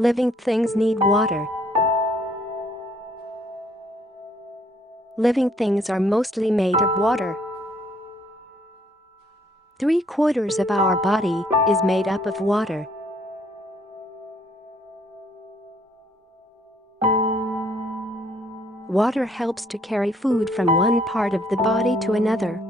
Living things need water. Living things are mostly made of water. 3/4 of our body is made up of water. Water helps to carry food from one part of the body to another.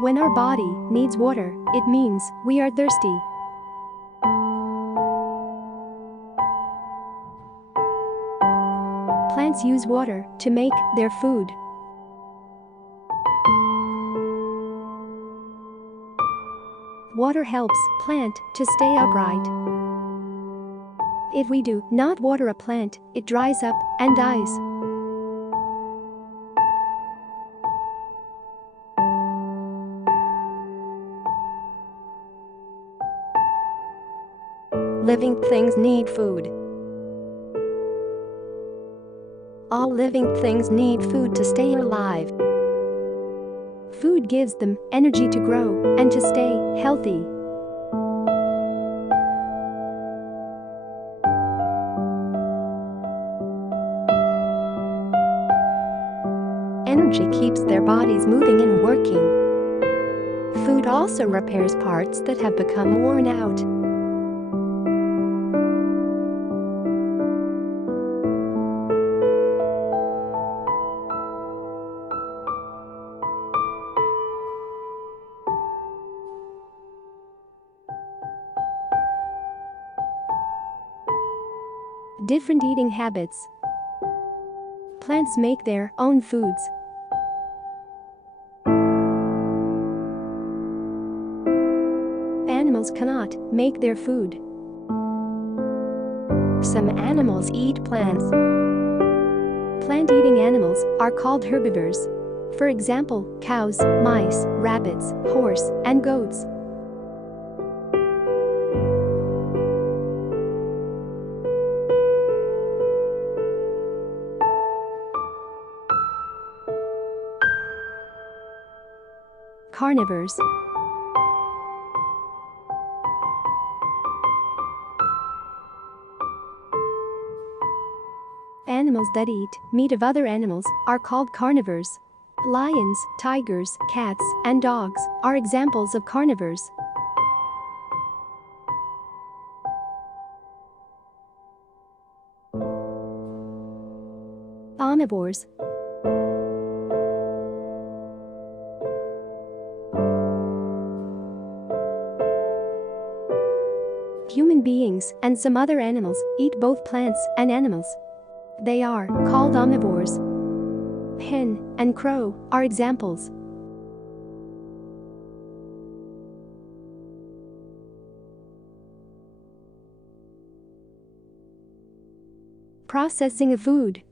When our body needs water, it means we are thirsty. Plants use water to make their food. Water helps plant to stay upright. If we do not water a plant, it dries up and dies. Living things need food. All living things need food to stay alive. Food gives them energy to grow and to stay healthy. Energy keeps their bodies moving and working. Food also repairs parts that have become worn out. Different eating habits. Plants make their own foods. Animals cannot make their food. Some animals eat plants. Plant-eating animals are called herbivores. For example, cows, mice, rabbits, horse, and goats. Carnivores. Animals that eat meat of other animals are called carnivores. Lions, tigers, cats, and dogs are examples of carnivores. Omnivores. Human beings and some other animals eat both plants and animals. They are called omnivores. Hen and crow are examples. Processing of food.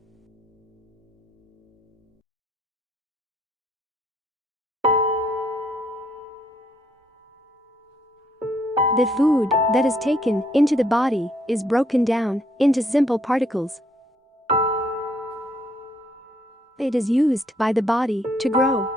The food that is taken into the body is broken down into simple particles. It is used by the body to grow.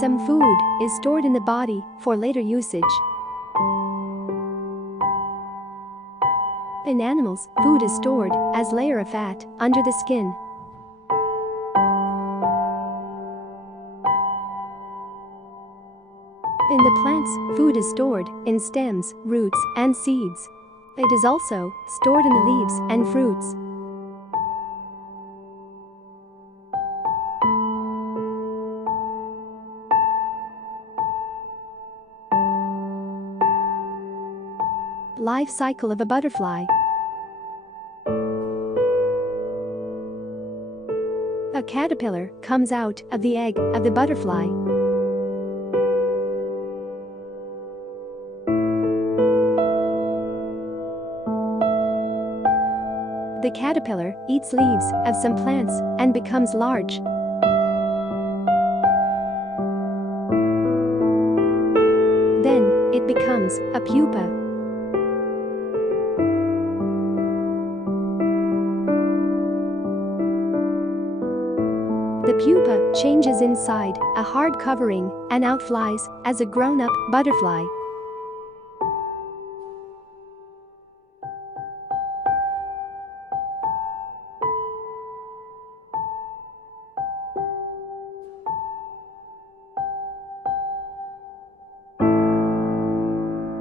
Some food is stored in the body for later usage. In animals, food is stored as layer of fat under the skin. In the plants, food is stored in stems, roots, and seeds. It is also stored in the leaves and fruits. Life cycle of a butterfly. A caterpillar comes out of the egg of the butterfly. The caterpillar eats leaves of some plants and becomes large. becomes a pupa. The pupa changes inside a hard covering and outflies as a grown-up butterfly.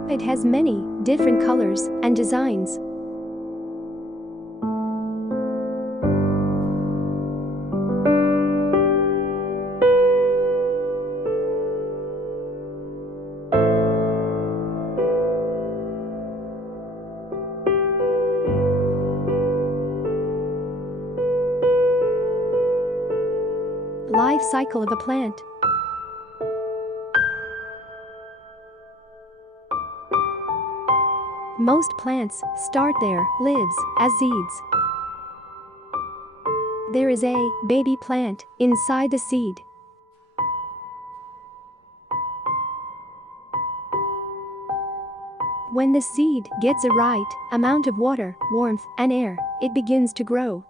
It has many different colors and designs. Life cycle of a plant. Most plants start their lives as seeds. There is a baby plant inside the seed. When the seed gets the right amount of water, warmth, and air, it begins to grow.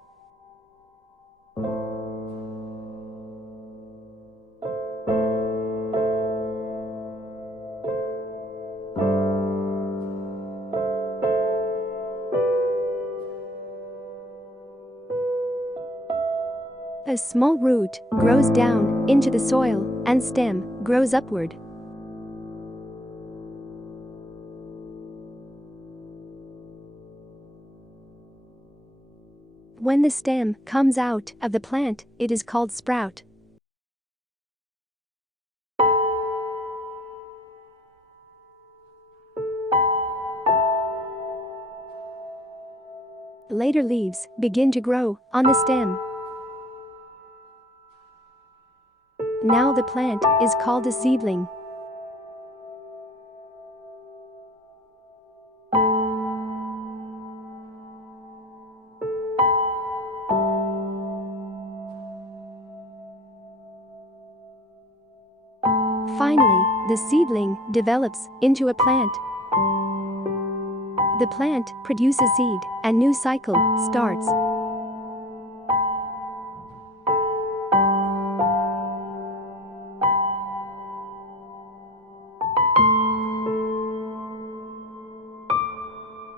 A small root grows down into the soil and stem grows upward. When the stem comes out of the plant, it is called sprout. Later leaves begin to grow on the stem. Now the plant is called a seedling. Finally, the seedling develops into a plant. The plant produces seed, and new cycle starts.